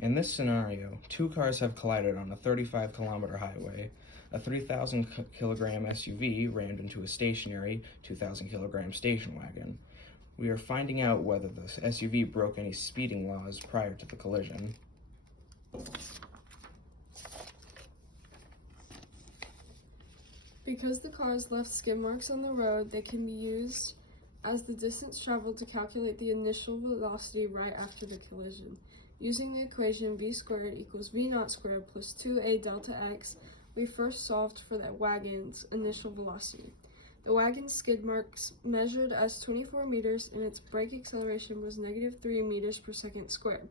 In this scenario, two cars have collided on a 35-kilometer highway. A 3,000-kilogram SUV rammed into a stationary 2,000-kilogram station wagon. We are finding out whether the SUV broke any speeding laws prior to the collision. Because the cars left skid marks on the road, they can be used as the distance traveled to calculate the initial velocity right after the collision. Using the equation v squared equals v naught squared plus 2a delta x, we first solved for the wagon's initial velocity. The wagon's skid marks measured as 24 meters and its brake acceleration was -3 meters per second squared.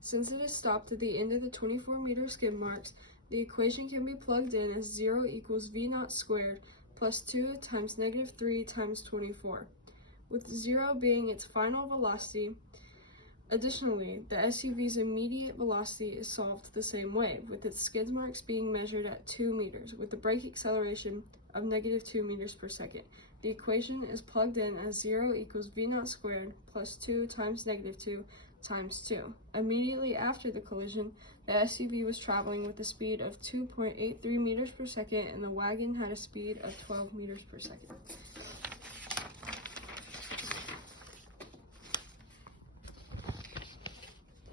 Since it is stopped at the end of the 24-meter skid marks, the equation can be plugged in as 0 equals v naught squared plus 2 times -3 times 24, with 0 being its final velocity. Additionally, the SUV's immediate velocity is solved the same way, with its skid marks being measured at 2 meters, with the brake acceleration of -2 meters per second. The equation is plugged in as 0 equals v naught squared plus 2 times -2 times 2. Immediately after the collision, the SUV was traveling with a speed of 2.83 meters per second and the wagon had a speed of 12 meters per second.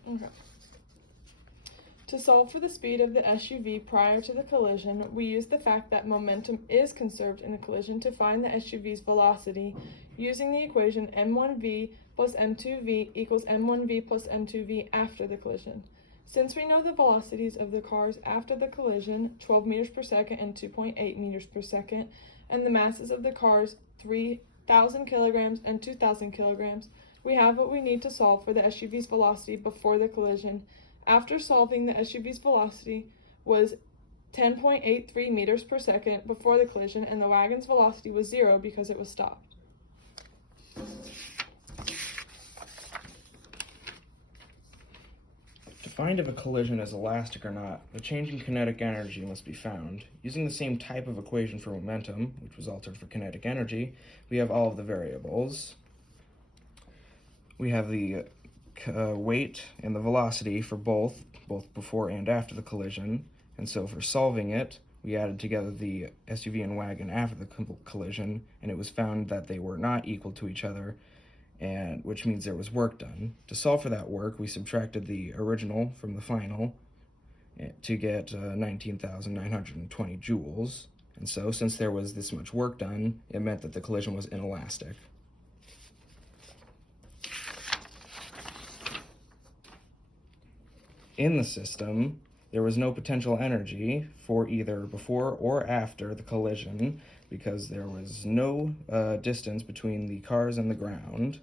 Okay. To solve for the speed of the SUV prior to the collision, we use the fact that momentum is conserved in a collision to find the SUV's velocity using the equation m1v plus m2v equals m1v plus m2v after the collision. Since we know the velocities of the cars after the collision, 12 meters per second and 2.8 meters per second, and the masses of the cars, 3,000 kilograms and 2,000 kilograms, we have what we need to solve for the SUV's velocity before the collision. After solving, the SUV's velocity was 10.83 meters per second before the collision, and the wagon's velocity was 0 because it was stopped. To find if a collision is elastic or not, the change in kinetic energy must be found. Using the same type of equation for momentum, which was altered for kinetic energy, we have all of the variables. We have the weight and the velocity for both before and after the collision, and so for solving it, we added together the SUV and wagon after the collision, and it was found that they were not equal to each other, and which means there was work done. To solve for that work, we subtracted the original from the final to get 19,920 joules, and so since there was this much work done, it meant that the collision was inelastic. In the system, there was no potential energy for either before or after the collision because there was no distance between the cars and the ground.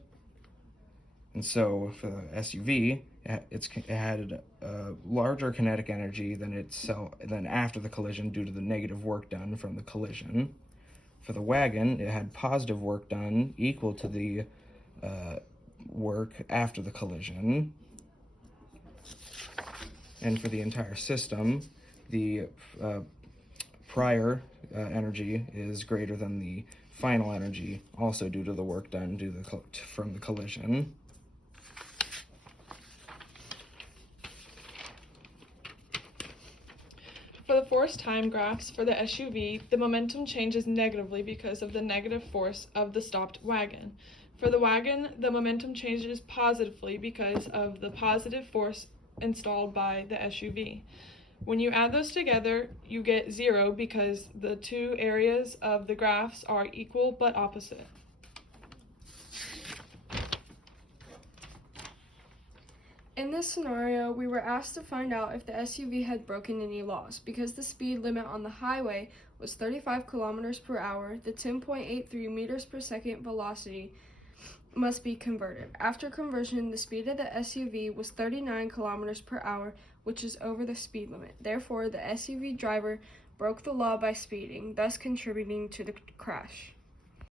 And so for the SUV, it had a larger kinetic energy than after the collision due to the negative work done from the collision. For the wagon, it had positive work done equal to the work after the collision. And for the entire system, the prior energy is greater than the final energy, also due to the work done from the collision. For the force time graphs for the SUV, the momentum changes negatively because of the negative force of the stopped wagon. For the wagon, the momentum changes positively because of the positive force installed by the SUV. When you add those together, you get 0 because the two areas of the graphs are equal but opposite. In this scenario, we were asked to find out if the SUV had broken any laws. Because the speed limit on the highway was 35 kilometers per hour, the 10.83 meters per second velocity must be converted. After conversion, the speed of the SUV was 39 kilometers per hour, which is over the speed limit. Therefore, the SUV driver broke the law by speeding, thus contributing to the crash.